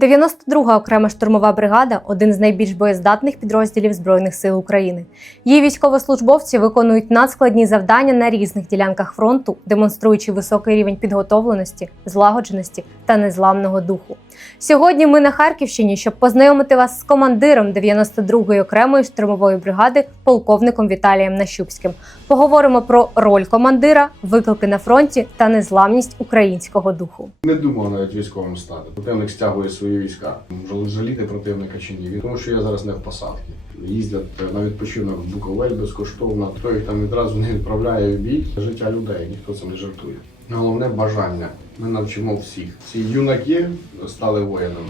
92-га окрема штурмова бригада один з найбільш боєздатних підрозділів Збройних сил України. Її військовослужбовці виконують надскладні завдання на різних ділянках фронту, демонструючи високий рівень підготовленості, злагодженості та незламного духу. Сьогодні ми на Харківщині, щоб познайомити вас з командиром 92-ї окремої штурмової бригади, полковником Віталієм Нащупським. Поговоримо про роль командира, виклики на фронті та незламність українського духу. Не думав навіть військовим стати. Противник стягує свої війська. Жал- Жаліти противника чи ні. Тому що я зараз не в посадці. Їздять на відпочинок в Буковель безкоштовно. Хто їх там відразу не відправляє в бій. Життя людей, ніхто це не жартує. Головне бажання. Ми навчимо всіх. Ці юнаки стали воїнами.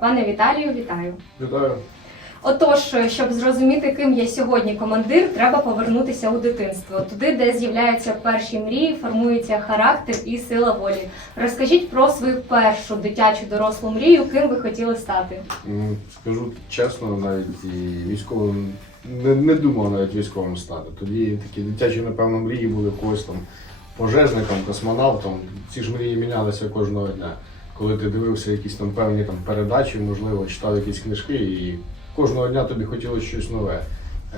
Пане Віталію, вітаю. Вітаю. Отож, щоб зрозуміти, ким є сьогодні командир, треба повернутися у дитинство, туди, де з'являються перші мрії, формується характер і сила волі. Розкажіть про свою першу дитячу дорослу мрію, ким ви хотіли стати. Скажу чесно, навіть і військовим не, не думав навіть військовим стати. Тоді такі дитячі, напевно, мрії були когось там пожежником, космонавтом. Ці ж мрії мінялися кожного дня. Коли ти дивився якісь там певні там передачі, можливо, читав якісь книжки, і кожного дня тобі хотілося щось нове.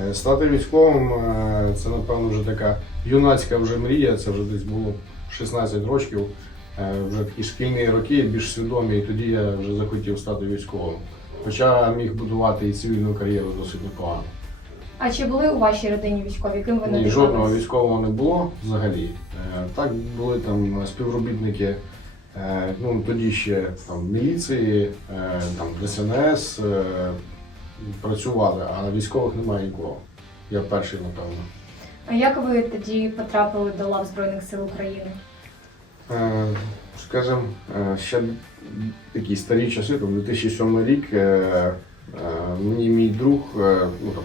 Е, Стати військовим е, це, напевно, вже така юнацька вже мрія, це вже десь було 16 років. Е, Вже такі шкільні роки, більш свідомі, і тоді я вже захотів стати військовим. Хоча міг будувати і цивільну кар'єру досить непогано. А чи були у вашій родині військові? Ким ви Ні, жодного військового не було взагалі. Е, Так були там співробітники, е, ну тоді ще там міліції, е, там ДСНС працювали, а військових немає нікого. Я перший, напевно. А як ви тоді потрапили до лав Збройних сил України? Скажем, ще такі старі часи, там 2007 рік, мені мій друг ну, там,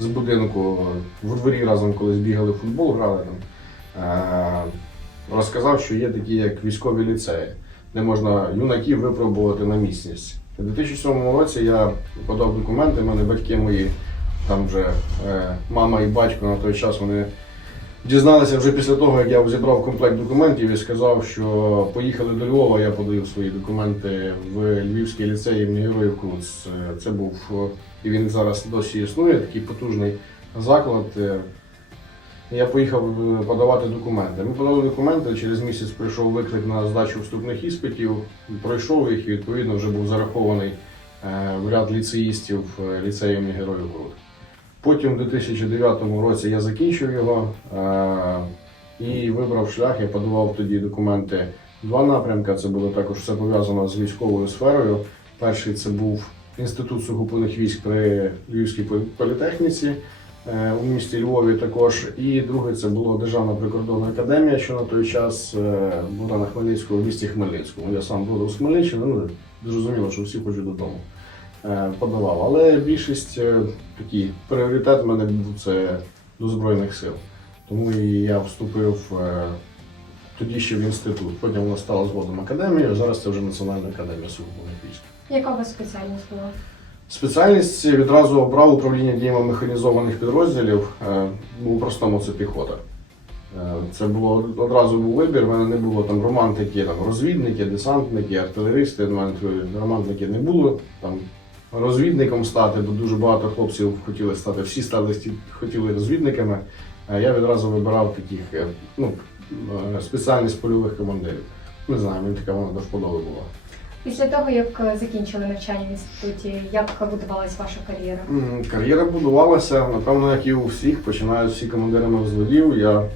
з будинку в дворі разом колись бігали в футбол, грали там, е, розказав, що є такі як військові ліцеї, де можна юнаків випробувати на міцність. У 2007 році я подав документи, в мене батьки мої, там вже е, мама і батько на той час вони Дізналися вже після того, як я зібрав комплект документів і сказав, що поїхали до Львова, я подаю свої документи в Львівський ліцей імені Героїв Круц. Е, Це був і він зараз досі існує, такий потужний заклад. Е, Я поїхав е, подавати документи. Ми подали документи, через місяць прийшов виклик на здачу вступних іспитів, пройшов їх і відповідно вже був зарахований в ряд ліцеїстів ліцею імені Героїв Крут. Потім у 2009 році я закінчив його е- і вибрав шлях. Я подавав тоді документи два напрямки. Це було також все пов'язано з військовою сферою. Перший це був інститут сухопутних військ при Львівській політехніці е, у місті Львові також. І другий це була Державна прикордонна академія, що на той час е, Богдана Хмельницького в місті Хмельницькому. Я сам був з Хмельниччини, ну зрозуміло, що всі хочуть додому подавав. Але більшість е, такий пріоритет в мене був це до Збройних сил. Тому і я вступив е, тоді ще в інститут. Потім воно стало згодом академією, зараз це вже Національна академія сухопутних військ. Яка у вас спеціальність була? Спеціальність відразу обрав управління діями механізованих підрозділів. Е, Ну, у простому це піхота. Е, Це було одразу був вибір. У мене не було там романтики, там розвідники, десантники, артилеристи. У мене романтики не було. Там розвідником стати, бо дуже багато хлопців хотіли стати. Всі стали хотіли розвідниками. Я відразу вибирав таких е, ну, е, спеціальність польових командирів. Не знаю, мені така вона до вподоби була. Після того, як е, закінчили навчання в інституті, як будувалась ваша кар'єра? Кар'єра будувалася, напевно, як і у всіх, починають всі командирами взводів. Я е,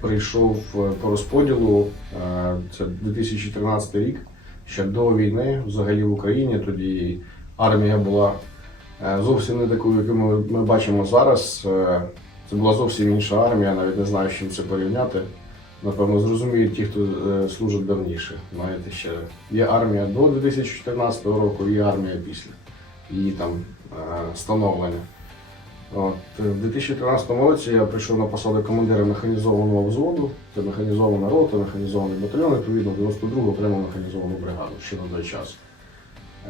прийшов по розподілу, е, це 2013 рік, ще до війни, взагалі в Україні. Тоді армія була е, зовсім не такою, яку ми, ми бачимо зараз. Е, це була зовсім інша армія, навіть не знаю, з чим це порівняти. Напевно, зрозуміють ті, хто е, служить давніше. Знаєте, ще є армія до 2014 року, є армія після її там становлення. От, в 2013 році я прийшов на посаду командира механізованого взводу, це механізована рота, механізований батальйон, відповідно 92-го окрему механізовану бригаду ще на той час.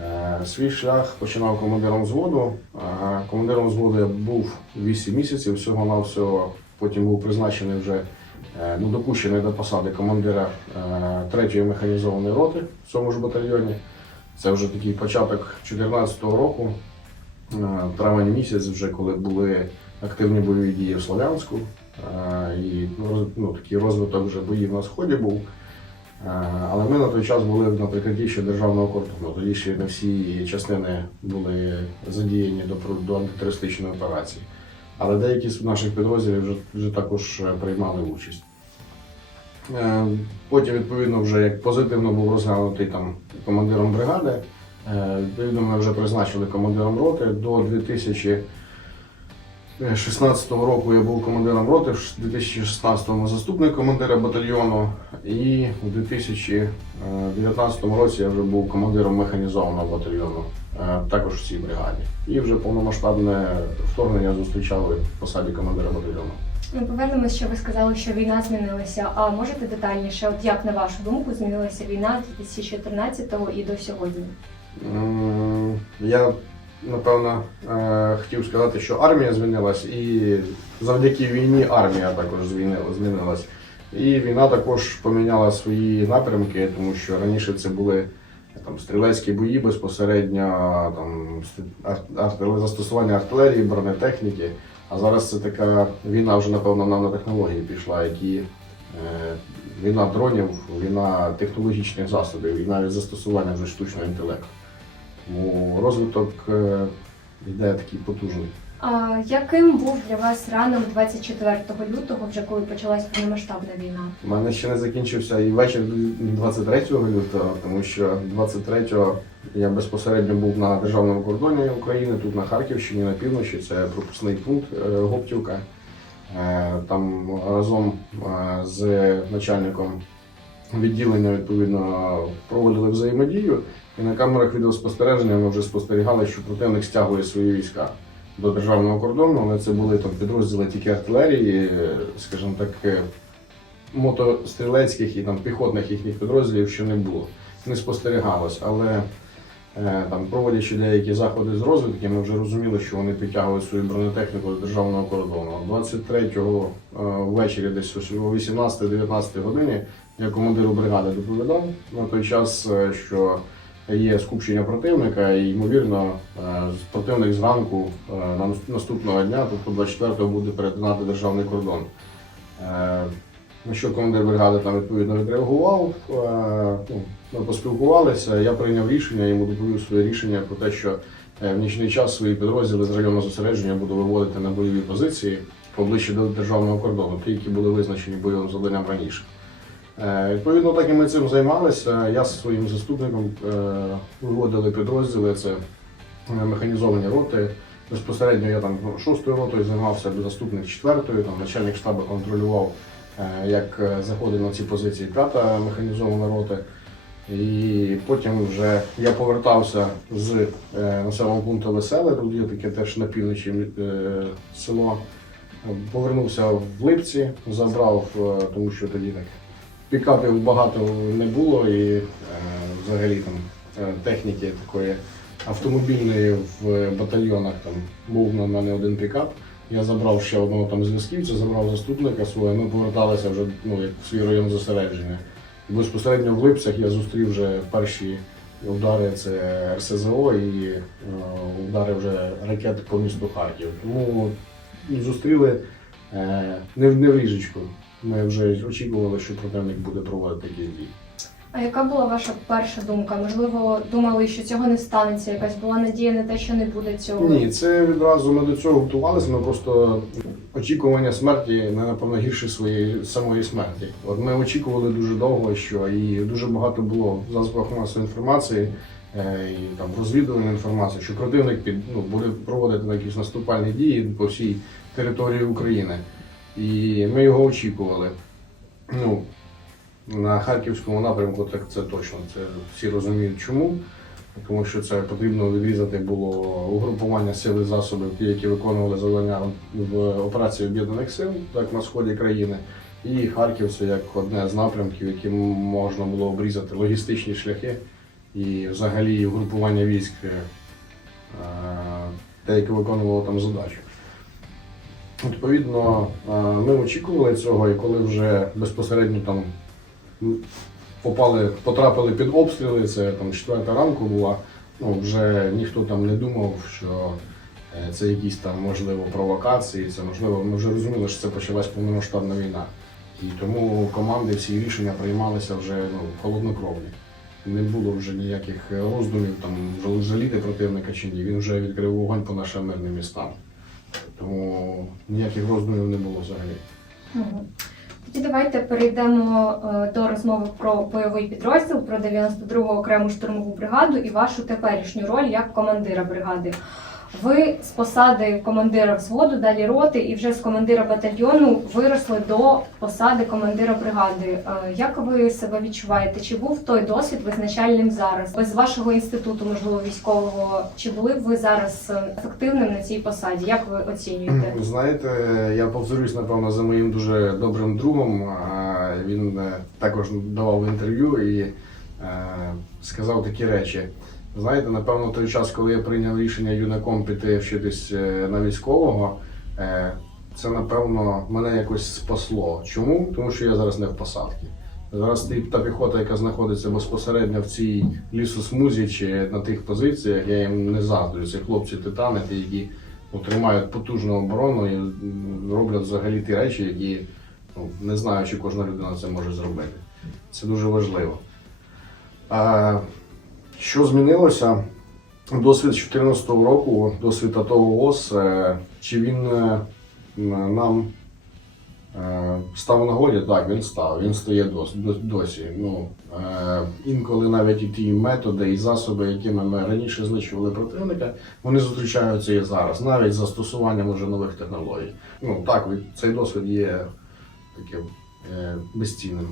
Е, Свій шлях починав командиром взводу. Е, Командиром взводу я був 8 місяців, всього на всього. Потім був призначений вже е, ну, допущений до посади командира 3-ї механізованої роти в цьому ж батальйоні. Це вже такий початок 2014 року, травень місяць, вже коли були активні бойові дії в Слов'янську. Е, І ну, ну, такий розвиток вже боїв на сході був. Е, Але ми на той час були на прикритті ще державного кордону. Тоді ще не всі частини були задіяні до, до антитерористичної операції. Але деякі з наших підрозділів вже, вже також е, приймали участь. Е, Потім, відповідно, вже як позитивно був розглянутий там командиром бригади. Відповідно, ми вже призначили командиром роти до 2016 року я був командиром роти, в 2016-му заступник командира батальйону, і у 2019 році я вже був командиром механізованого батальйону, е, також в цій бригаді. І вже повномасштабне вторгнення зустрічали в посаді командира батальйону. Ми повернемось, що ви сказали, що війна змінилася. А можете детальніше, от як на вашу думку, змінилася війна з 2014-го і до сьогодні? Я напевно е, хотів сказати, що армія змінилась, і завдяки війні армія також змінила- змінилась. І війна також поміняла свої напрямки, тому що раніше це були там стрілецькі бої безпосередньо, там ст- застосування артилерії, бронетехніки. А зараз це така війна вже напевно нанотехнології пішла, які е, війна дронів, війна технологічних засобів, і навіть застосування вже штучного інтелекту. Тому розвиток е, йде такий потужний. А яким був для вас ранок 24 лютого, вже коли почалась повномасштабна війна? У мене ще не закінчився і вечір 23 лютого, тому що 23-го я безпосередньо був на державному кордоні України, тут на Харківщині, на півночі. Це пропускний пункт е, Гоптівка. Е, Там разом з начальником відділення відповідно проводили взаємодію. І на камерах відеоспостереження ми вже спостерігали, що противник стягує свої війська до державного кордону, але це були там підрозділи тільки артилерії, скажімо так, е, мотострілецьких і там піхотних їхніх підрозділів ще не було. Не спостерігалось, але е, там, проводячи деякі заходи з розвідки, ми вже розуміли, що вони підтягують свою бронетехніку до державного кордону. 23-го е, ввечері, десь о 18-19 годині, я командиру бригади доповідав на той час, що є скупчення противника, і ймовірно, е, противник зранку е, на наступного дня, тобто 24-го, буде перетинати державний кордон. Е, На що командир бригади там відповідно відреагував. ну, Ми поспілкувалися. Я прийняв рішення, йому доповів своє рішення про те, що в нічний час свої підрозділи з районного зосередження буду виводити на бойові позиції поближче до державного кордону, ті, які були визначені бойовим завданням раніше. Е, Відповідно, так і ми цим займалися. Я зі своїм заступником е, виводили підрозділи, це е, механізовані роти. Безпосередньо я там ну, шостою ротою займався, заступник четвертою, там начальник штабу контролював, як заходить на ці позиції п'ята механізована рота. І потім вже я повертався з населеного пункту Веселе, тут є таке теж на півночі село. Повернувся в Липці, забрав, тому що тоді так пікапів багато не було і е, взагалі там е, техніки такої автомобільної в батальйонах там був на мене один пікап. Я забрав ще одного там зв'язківця, забрав заступника свого, ми поверталися вже ну, як в свій район зосередження. І безпосередньо в Липцях я зустрів вже перші удари це РСЗО і е, удари вже ракет по місту Харків. Тому ну, зустріли е, не, в- не в ліжечку. Ми вже очікували, що противник буде проводити якісь дії. А яка була ваша перша думка? Можливо, думали, що цього не станеться? Якась була надія на те, що не буде цього? Ні, це відразу ми до цього готувалися. Ми просто очікування смерті не напевно гірше своєї самої смерті. От ми очікували дуже довго, що і дуже багато було в засобах масової інформації е, і там розвідувальної інформації, що противник під ну буде проводити якісь наступальні дії по всій території України. І ми його очікували. Ну, на харківському напрямку так це точно. Це всі розуміють чому. Тому що це потрібно відрізати було угрупування сил і засобів, які виконували завдання в операції об'єднаних сил, так на сході країни. І Харків це як одне з напрямків, яким можна було обрізати логістичні шляхи і взагалі угрупування військ, е, те, яке виконувало там задачу. Відповідно, е, ми очікували цього, і коли вже безпосередньо там попали, потрапили під обстріли, це там четверта ранку була. Ну, вже ніхто там не думав, що е, це якісь там можливо провокації, це можливо, ми вже розуміли, що це почалась повномасштабна війна. І тому команди всі рішення приймалися вже ну, холоднокровні. Не було вже ніяких е, роздумів там жаліти противника чи ні. Він вже відкрив вогонь по нашим мирним містам. Тому ніяких роздумів не було взагалі. Тоді давайте перейдемо е, до розмови про бойовий підрозділ, про 92-го окрему штурмову бригаду і вашу теперішню роль як командира бригади. Ви з посади командира взводу, далі роти, і вже з командира батальйону виросли до посади командира бригади. Е, Як ви себе відчуваєте? Чи був той досвід визначальним зараз? Без вашого інституту, можливо, військового, чи були б ви зараз е, ефективним на цій посаді? Як ви оцінюєте? Знаєте, я повторюсь, напевно, за моїм дуже добрим другом. Він е, також давав інтерв'ю і сказав такі речі. Знаєте, напевно, той час, коли я прийняв рішення юнаком піти вчитись е, на військового, е, це напевно мене якось спасло. Чому? Тому що я зараз не в посадці. Зараз та піхота, яка знаходиться безпосередньо в цій лісосмузі чи на тих позиціях, я їм не заздрю. Це хлопці титани, ті, які ну, тримають потужну оборону і роблять взагалі ті речі, які ну, не знаю, чи кожна людина це може зробити. Це дуже важливо. А, що змінилося? Досвід 2014 року, досвід АТО ООС, е, чи він е, нам е, став нагоді? Так, він став, він стає досі. Ну, інколи навіть і ті методи і засоби, якими ми раніше знищували противника, вони зустрічаються і зараз, навіть з застосуванням уже нових технологій. Ну так, цей досвід є таким безцінним.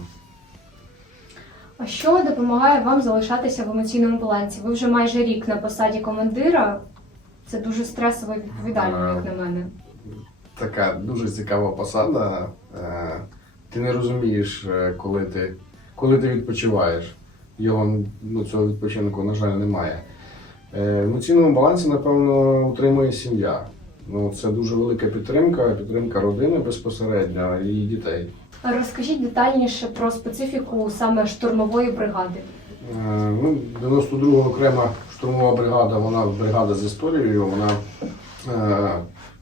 А що допомагає вам залишатися в емоційному балансі? Ви вже майже рік на посаді командира. Це дуже стресово і відповідально, як на мене. така дуже цікава посада. Е, Ти не розумієш, е, коли ти, коли ти відпочиваєш. Його ну, цього відпочинку, на жаль, немає. Е, В емоційному балансі, напевно, утримує сім'я. Ну, це дуже велика підтримка, підтримка родини безпосередньо і дітей. Розкажіть детальніше про специфіку саме штурмової бригади. Е, Ну, 92 окрема штурмова бригада, вона бригада з історією. Вона е,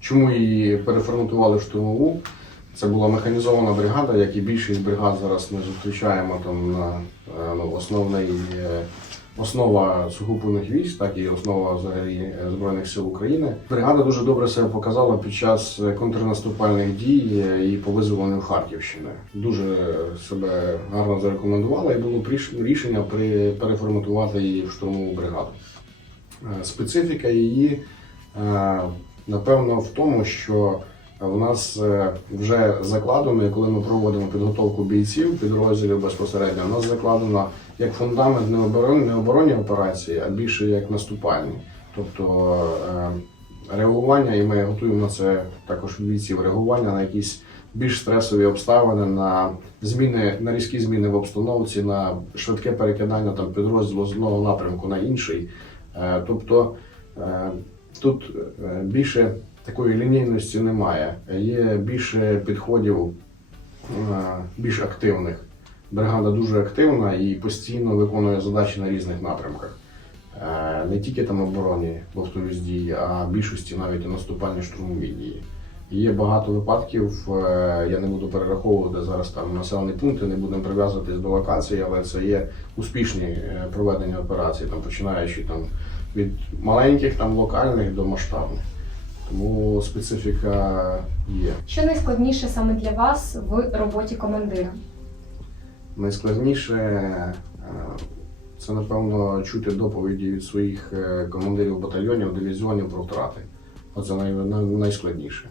чому її переформатували в штурмову? Це була механізована бригада, як і більшість бригад зараз ми зустрічаємо там на е, ну, основний основа сухопутних військ, так і основа взагалі е, збройних сил України. Бригада дуже добре себе показала під час е, контрнаступальних дій е, і по визволенню Харківщини. Дуже себе гарно зарекомендувала і було рішення переформатувати її в штурмову бригаду. Специфіка її напевно в тому, що в нас вже закладено, коли ми проводимо підготовку бійців підрозділів безпосередньо, у нас закладено як фундамент не оборонні, не оборонні операції, а більше як наступальні. Тобто е, реагування, і ми готуємо на це також бійців, реагування на якісь більш стресові обставини, на зміни, на різкі зміни в обстановці, на швидке перекидання там підрозділу з одного напрямку на інший. Е, Тобто е, тут більше такої лінійності немає. Є більше підходів більш активних. Бригада дуже активна і постійно виконує задачі на різних напрямках. Е, Не тільки там оборонні, повторюсь, дії, а більшості навіть і наступальні штурмові дії. Є багато випадків, е, я не буду перераховувати зараз там населені пункти, не будемо прив'язуватись до локації, але це є успішні е, проведення операцій, там починаючи там від маленьких там локальних до масштабних. Тому специфіка є. Що найскладніше саме для вас в роботі командира? Найскладніше е, це, напевно, чути доповіді від своїх е, командирів батальйонів, дивізіонів про втрати. Оце най, най, найскладніше.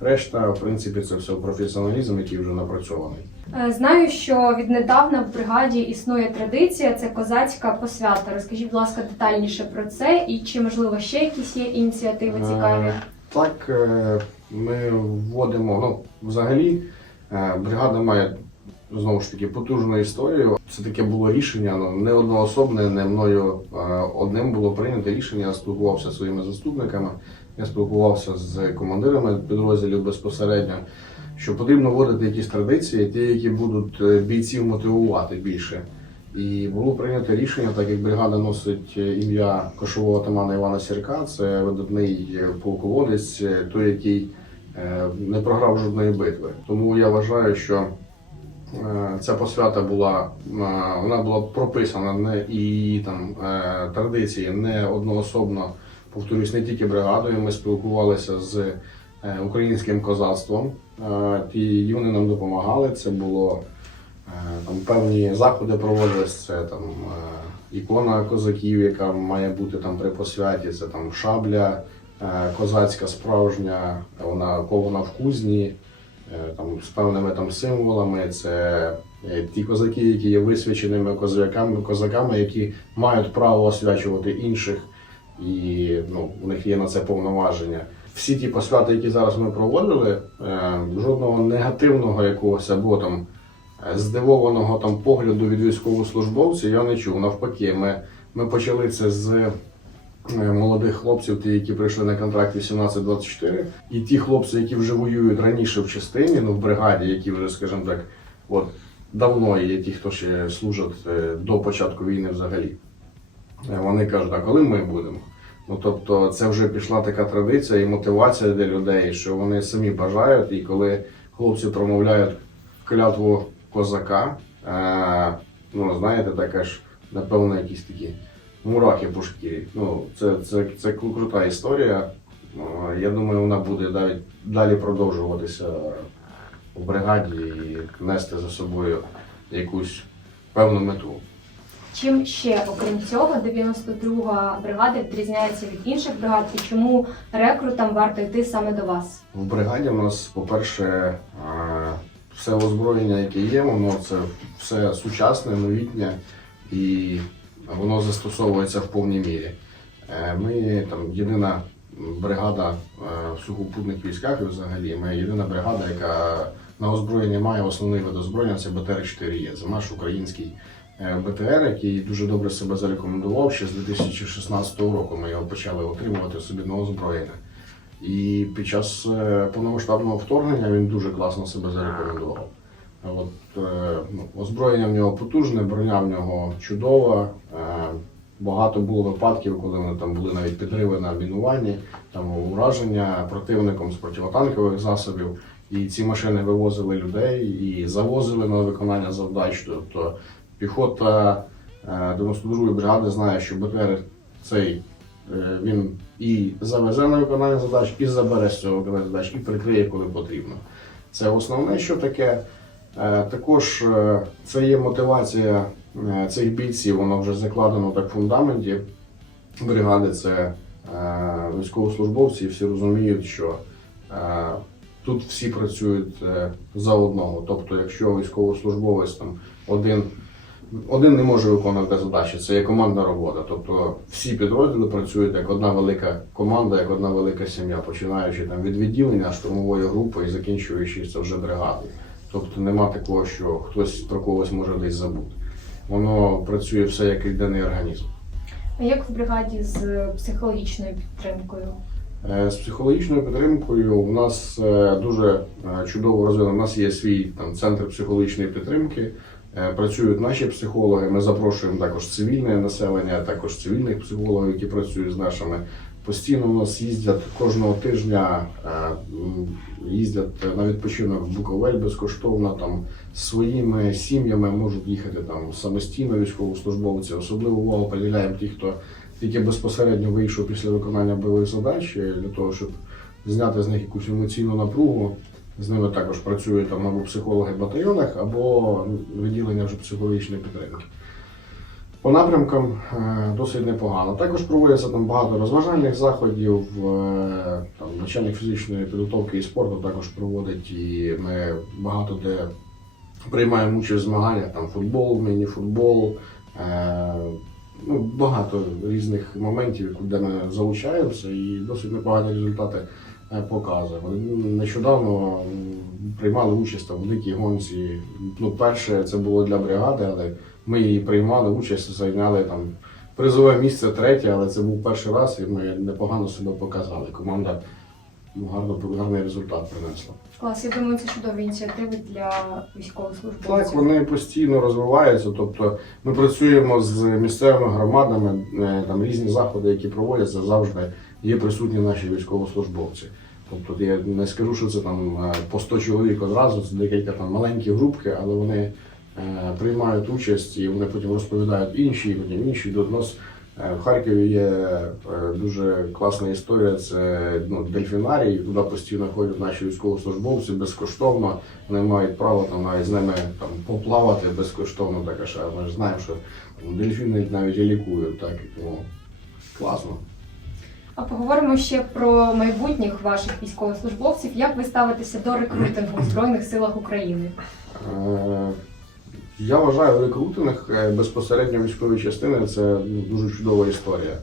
Решта, в принципі, це все професіоналізм, який вже напрацьований. Е, Знаю, що віднедавна в бригаді існує традиція, це козацька посвята. Розкажіть, будь ласка, детальніше про це і чи можливо ще якісь є ініціативи цікаві? Так, ми вводимо, ну, взагалі, бригада має знову ж таки потужну історію. Це таке було рішення, ну, не одноособне, не мною одним було прийнято рішення. Я спілкувався зі своїми заступниками. я спілкувався з командирами підрозділів безпосередньо, що потрібно вводити якісь традиції, ті, які будуть е, бійців мотивувати більше. І було прийнято рішення, так як бригада носить е, ім'я кошового атамана Івана Сірка, це видатний е, полководець, той, який не програв жодної битви. Тому я вважаю, що ця посвята була, е, вона була прописана не і її там е, традиції не одноособно, повторюсь, не тільки бригадою. Ми спілкувалися з е, українським козацтвом, е, і вони нам допомагали. Це було Е, Там певні заходи проводились, це там е, ікона козаків, яка має бути там при посвяті, це там шабля е, козацька справжня, вона кована в кузні, е, там з певними там символами. Це е, ті козаки, які є висвяченими козаками, козаками, які мають право освячувати інших, і ну, у них є на це повноваження. Всі ті посвяти, які зараз ми проводили, е, жодного негативного якогось або там е, здивованого там погляду від військовослужбовців я не чув. Навпаки, ми, ми почали це з е, молодих хлопців, ті, які прийшли на контракт 18-24, і ті хлопці, які вже воюють раніше в частині, ну в бригаді, які вже, скажімо так, от давно є ті, хто ще служать е, до початку війни взагалі. Е, Вони кажуть, а коли ми будемо? Ну тобто, це вже пішла така традиція і мотивація для людей, що вони самі бажають, і коли хлопці промовляють клятву козака, е, ну знаєте, така ж, напевно, якісь такі мурахи по шкірі. Ну, це, це, це крута історія. Е, Я думаю, вона буде навіть далі продовжуватися в бригаді і нести за собою якусь певну мету. Чим ще, окрім цього, 92-га бригада відрізняється від інших бригад і чому рекрутам варто йти саме до вас? В бригаді у нас, по-перше, е, все озброєння, яке є, воно це все сучасне, новітнє і воно застосовується в повній мірі. Е, Ми там єдина бригада е, в сухопутних військах і взагалі. Ми єдина бригада, яка на озброєнні має основний вид озброєння це БТР-4Е. Це наш український е, БТР, який дуже добре себе зарекомендував ще з 2016 року. Ми його почали отримувати собі на озброєння. І під час повномасштабного вторгнення він дуже класно себе зарекомендував. От, е, ну, озброєння в нього потужне, броня в нього чудова. Е, багато було випадків, коли вони там були навіть підриви на мінуванні, там ураження противником з противотанкових засобів. І ці машини вивозили людей і завозили на виконання завдач. Тобто піхота е, 92-ї бригади знає, що БТР цей Е, Він і завезе на виконання задач, і забере з цього виконання задач, і прикриє, коли потрібно. Це основне, що таке. Е, Також е, це є мотивація е, цих бійців, воно вже закладено так в фундаменті бригади. Це військовослужбовці, і всі розуміють, що тут всі працюють за одного. Тобто, якщо військовослужбовець там один один не може виконувати задачі, це є командна робота. Тобто всі підрозділи працюють як одна велика команда, як одна велика сім'я, починаючи там від відділення штурмової групи і закінчуючи це вже бригадою. Тобто нема такого, що хтось про когось може десь забути. Воно працює все як єдиний організм. А як в бригаді з психологічною підтримкою? Е, З психологічною підтримкою у нас е, дуже е, чудово розвинено. У нас є свій там центр психологічної підтримки. Працюють наші психологи. Ми запрошуємо також цивільне населення, також цивільних психологів, які працюють з нашими. Постійно у нас їздять кожного тижня, е, їздять на відпочинок в Буковель безкоштовно. Там своїми сім'ями можуть їхати там самостійно військовослужбовці. Особливу увагу приділяємо ті, хто тільки безпосередньо вийшов після виконання бойових задач е, для того, щоб зняти з них якусь емоційну напругу. З ними також працюють там або психологи в батальйонах, або відділення вже психологічної підтримки. По напрямкам е, досить непогано. Також проводяться там багато розважальних заходів. е, Там начальник фізичної підготовки і спорту також проводить, і ми багато де приймаємо участь в змаганнях, там футбол, міні-футбол. е, Ну, багато різних моментів, де ми залучаємося, і досить непогані результати показуємо. Нещодавно приймали участь там, в дикій гонці. Ну, перше це було для бригади, але ми її приймали участь, зайняли там призове місце третє, але це був перший раз, і ми непогано себе показали. Команда ну, гарно, гарний результат принесла. Клас, я думаю, це чудові ініціативи для військовослужбовців. Так, вони постійно розвиваються. Тобто ми працюємо з місцевими громадами, е, там різні заходи, які проводяться, завжди є присутні наші військовослужбовці. Тобто я не скажу, що це там е, по 100 чоловік одразу, це декілька там маленькі групки, але вони приймають участь і вони потім розповідають інші, і потім інші. До нас е, в Харкові є е, дуже класна історія. Це ну, дельфінарій. Туди постійно ходять наші військовослужбовці безкоштовно. Вони мають право там навіть з ними там поплавати безкоштовно. Так що ми ж знаємо, що дельфіни навіть і лікують, так і тому класно. А поговоримо ще про майбутніх ваших військовослужбовців. Як ви ставитеся до рекрутингу в Збройних силах України? Я вважаю, рекрутинг е, безпосередньо військової частини це дуже чудова історія.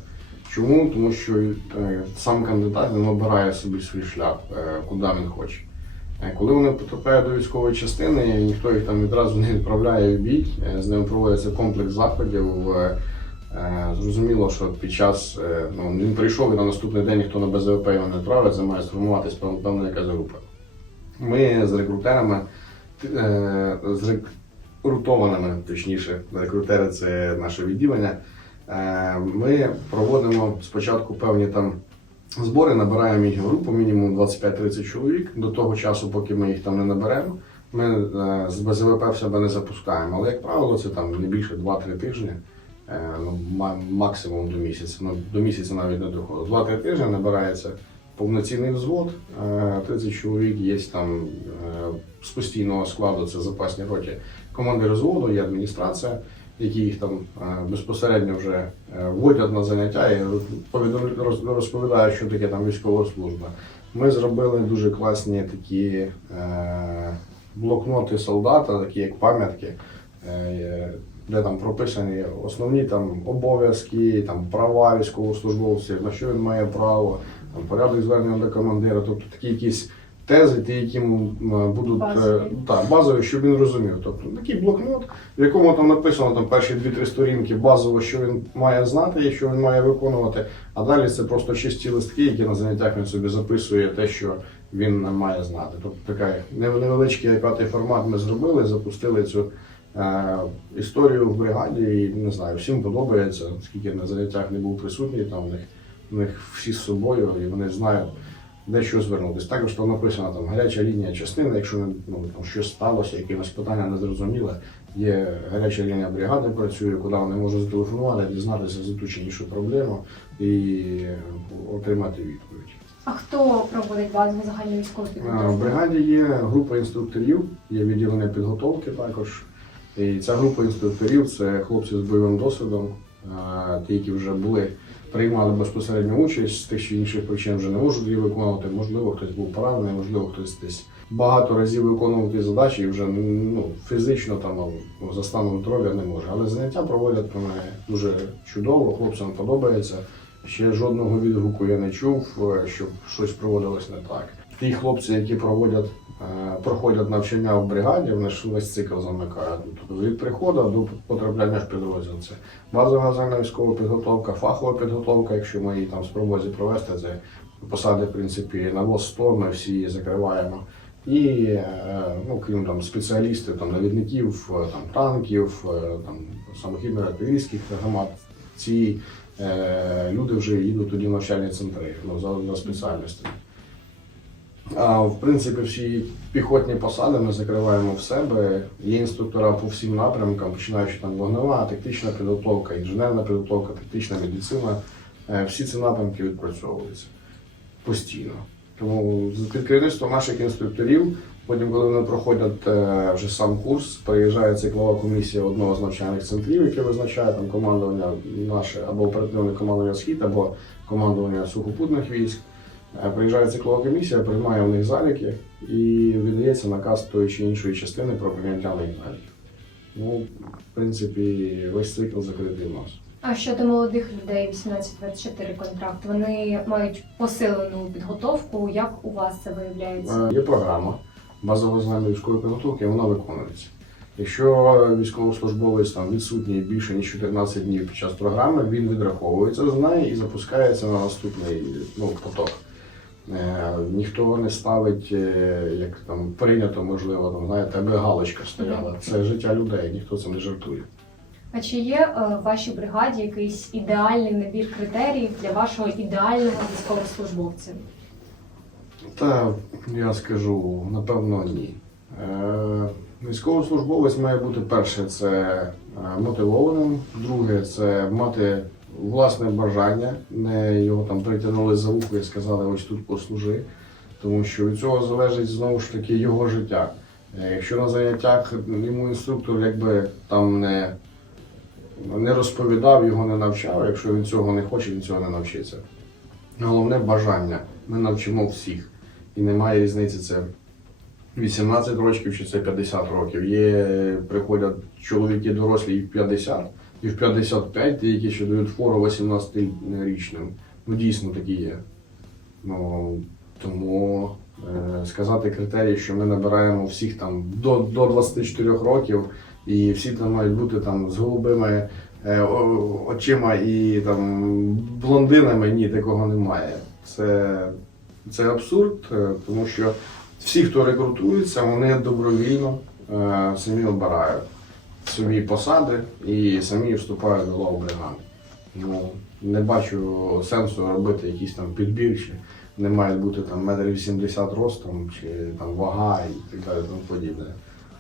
Чому? Тому що е, сам кандидат він обирає собі свій шлях, е, куди він хоче. Коли вони потрапляють до військової частини, ніхто їх там відразу не відправляє в бій, з ними проводиться комплекс заходів. Зрозуміло, що під час ну, він прийшов і на наступний день ніхто на БЗВП його не відправить, це має сформуватись пев- певна якась група. Ми з рекрутерами з рекрутованими, точніше, рекрутери це наше відділення. Е, Ми проводимо спочатку певні там збори, набираємо їх групу, мінімум 25-30 чоловік. До того часу, поки ми їх там не наберемо, ми е, з БЗВП в себе не запускаємо. Але, як правило, це там не більше 2-3 тижні. е, Ну, ма- максимум до місяця. Ну, до місяця навіть не доходить. 2-3 тижні набирається повноцінний взвод, е, 30 чоловік є там з постійного складу, це запасні роті. Командир взводу, є адміністрація, які їх там е, безпосередньо вже е, вводять на заняття і розповідають, що таке там військова служба. Ми зробили дуже класні такі е, блокноти солдата, такі як пам'ятки. е, Де там прописані основні там обов'язки, там права військовослужбовців, на що він має право, там порядок звернення до командира, тобто такі якісь тези, ті, які будуть е, Базові. так, базові, щоб він розумів. Тобто такий блокнот, в якому там написано там перші дві-три сторінки базово, що він має знати і що він має виконувати. А далі це просто чисті листки, які на заняттях він собі записує те, що він має знати. Тобто така невеличкий п'ятий формат ми зробили, запустили цю. е, Історію в бригаді і не знаю, всім подобається, скільки на заняттях не був присутній, там в них, в них всі з собою, і вони знають, де що звернутися. Також там написано там гаряча лінія частини, якщо ну, там щось сталося, якимось питання не зрозуміле, є гаряча лінія бригади працює, куди вони можуть зателефонувати, дізнатися за ту чи іншу проблему і отримати відповідь. А хто проводить базову загальну військову Е, В бригаді є група інструкторів, є відділення підготовки також. І ця група інструкторів це хлопці з бойовим досвідом, ті, які вже були, приймали безпосередню участь, з тих чи інших причин вже не можуть її виконувати. Можливо, хтось був поранений, можливо, хтось десь багато разів виконував ті задачі і вже ну, фізично там ну, за станом здоров'я не може. Але заняття проводять про мене дуже чудово, хлопцям подобається. Ще жодного відгуку я не чув, е, щоб щось проводилось не так. Ті хлопці, які проводять, е, проходять навчання в бригаді, вони ж весь цикл замикають. Тобто від приходу до потрапляння в підрозділ. Це базова загальна військова підготовка, фахова підготовка, якщо ми її там спробуємо провести, це посади, в принципі, на ВОЗ 100, ми всі її закриваємо. І е, ну, крім там спеціалістів, там навідників, е, там танків, там самохідно-артилерійських громад, ці е, люди вже їдуть тоді в навчальні центри ну, за, за спеціальністю. А в принципі, всі піхотні посади ми закриваємо в себе. Є інструктора по всім напрямкам, починаючи там вогнева, тактична підготовка, інженерна підготовка, тактична медицина. Е, Всі ці напрямки відпрацьовуються постійно. Тому під керівництвом наших інструкторів, потім, коли вони проходять е, вже сам курс, приїжджає циклова комісія одного з навчальних центрів, яке визначає там командування наше або оперативне командування Схід, або командування сухопутних військ. Е, Приїжджає циклова комісія, приймає в них заліки і видається наказ тої чи іншої частини про прийняття в них заліків. Ну, в принципі, весь цикл закритий в нас. А щодо молодих людей 18-24 контракт, вони мають посилену підготовку. Як у вас це виявляється? Е, Є програма базової загальної військової підготовки, вона виконується. Якщо військовослужбовець там відсутній більше ніж 14 днів під час програми, він відраховується з неї і запускається на наступний ну, поток. Е, ніхто не ставить, е, як там прийнято, можливо, там, знаєте, аби галочка стояла. Це життя людей, ніхто цим не жартує. А чи є е, в вашій бригаді якийсь ідеальний набір критеріїв для вашого ідеального військовослужбовця? Та я скажу, напевно, ні. Військовослужбовець має бути перше це мотивованим, друге це мати власне бажання, не його там притягнули за вухо і сказали, ось тут послужи. Тому що від цього залежить знову ж таки його життя. Е, Якщо на заняттях йому інструктор якби там не, не розповідав, його не навчав, якщо він цього не хоче, він цього не навчиться. Головне бажання. Ми навчимо всіх. І немає різниці, це 18 років чи це 50 років. Є, приходять чоловіки дорослі і в 50, і в 55, ті, які ще дають фору 18-річним. Ну дійсно такі є. Ну, тому е, сказати критерії, що ми набираємо всіх там до, до 24 років, і всі там мають бути там з голубими е, очима і там блондинами, ні, такого немає. Це, це абсурд, е, тому що всі, хто рекрутується, вони добровільно е, самі обирають собі посади і самі вступають до лав бригади. Ну, не бачу сенсу робити якісь там підбір, чи не має бути там метр вісімдесят ростом, чи там вага і так далі тому подібне.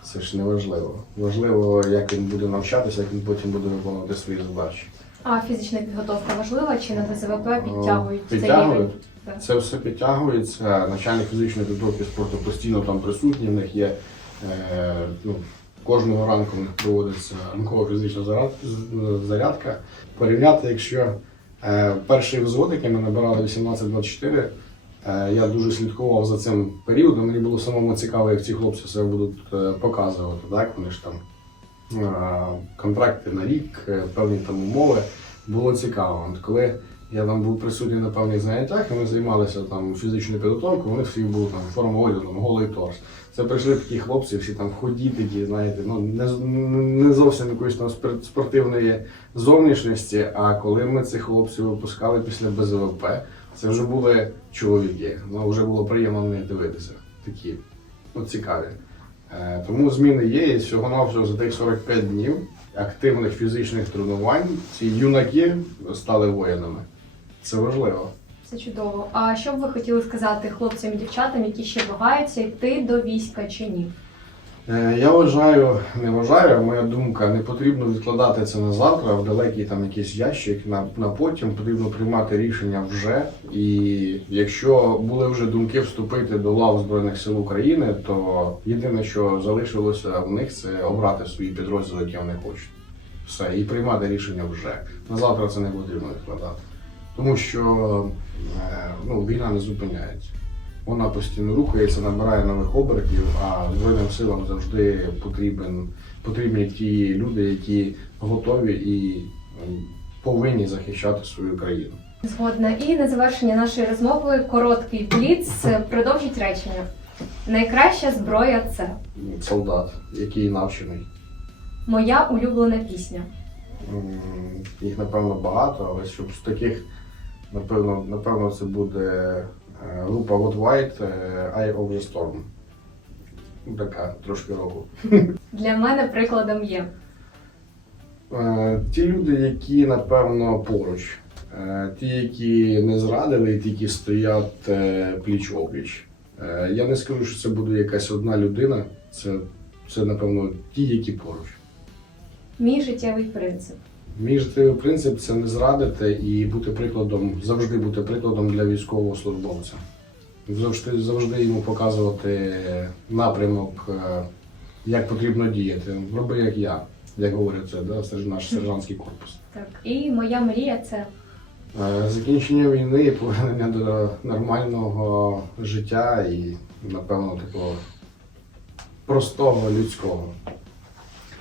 Це ж не важливо. Важливо, як він буде навчатися, як він потім буде виконувати свої задачі. А фізична підготовка важлива чи на ДЗВП підтягують підтягують. рівень? Так. Це все підтягується. Начальник фізичної підготовки спорту постійно там присутній. В них є е, ну, кожного ранку в них проводиться ранкова фізична зарядка. Порівняти, якщо е, перший взвод, який ми набирали 18-24, е, я дуже слідкував за цим періодом. Мені було самому цікаво, як ці хлопці себе будуть е, показувати. Так? Вони ж там е, контракти на рік, е, певні там умови. Було цікаво. От коли я там був присутній на певних заняттях, і ми займалися там фізичною підготовкою, у них всіх був там форма одягу, голий торс. Це прийшли такі хлопці, всі там ході такі, знаєте, ну не, не зовсім якоїсь там спортивної зовнішності. А коли ми цих хлопців випускали після БЗВП, це вже були чоловіки. Ну вже було приємно на них дивитися. Такі ну, цікаві. Е, Тому зміни є, і всього навсього за тих 45 днів активних фізичних тренувань ці юнаки стали воїнами. Це важливо. Це чудово. А що б ви хотіли сказати хлопцям і дівчатам, які ще вагаються йти до війська чи ні? Е, Я вважаю, не вважаю, моя думка, не потрібно відкладати це на завтра, в далекий там якийсь ящик на, на потім. Потрібно приймати рішення вже. І якщо були вже думки вступити до лав Збройних сил України, то єдине, що залишилося в них, це обрати свої підрозділи, які вони хочуть. Все, і приймати рішення вже. На завтра це не потрібно відкладати. Тому що е, ну, війна не зупиняється. Вона постійно рухається, набирає нових обертів, а Збройним силам завжди потрібен, потрібні ті люди, які готові і повинні захищати свою країну. Згодна. І на завершення нашої розмови короткий бліц. Продовжіть речення. Найкраща зброя це Солдат, який навчений. моя улюблена пісня. Їх напевно багато, але щоб з таких, напевно, напевно, це буде е, група What White е, Eye of the Storm. Ну, Така трошки року. Для мене прикладом є. Е, Ті люди, які напевно поруч, ті, які не зрадили, і ті, які стоять пліч опліч. Я не скажу, що це буде якась одна людина, це, це напевно ті, які поруч. Мій життєвий принцип. Мій життєвий принцип це не зрадити і бути прикладом, завжди бути прикладом для військового службовця. Завжди, завжди йому показувати напрямок, е, як потрібно діяти. Роби як я, як говорить це, да, серж- наш сержантський корпус. Так. І моя мрія це Е, Закінчення війни і повернення до нормального життя і, напевно, такого простого людського.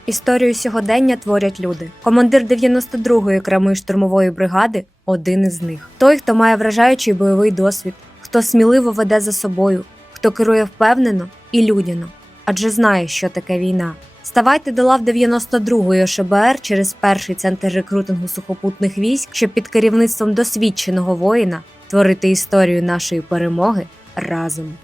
Історію сьогодення творять люди. Командир 92-ї окремої штурмової бригади один із них. Той, хто має вражаючий бойовий досвід, хто сміливо веде за собою, хто керує впевнено і людяно, адже знає, що таке війна. Ставайте до лав 92-ї ОШБР через перший центр рекрутингу сухопутних військ, щоб під керівництвом досвідченого воїна творити історію нашої перемоги разом.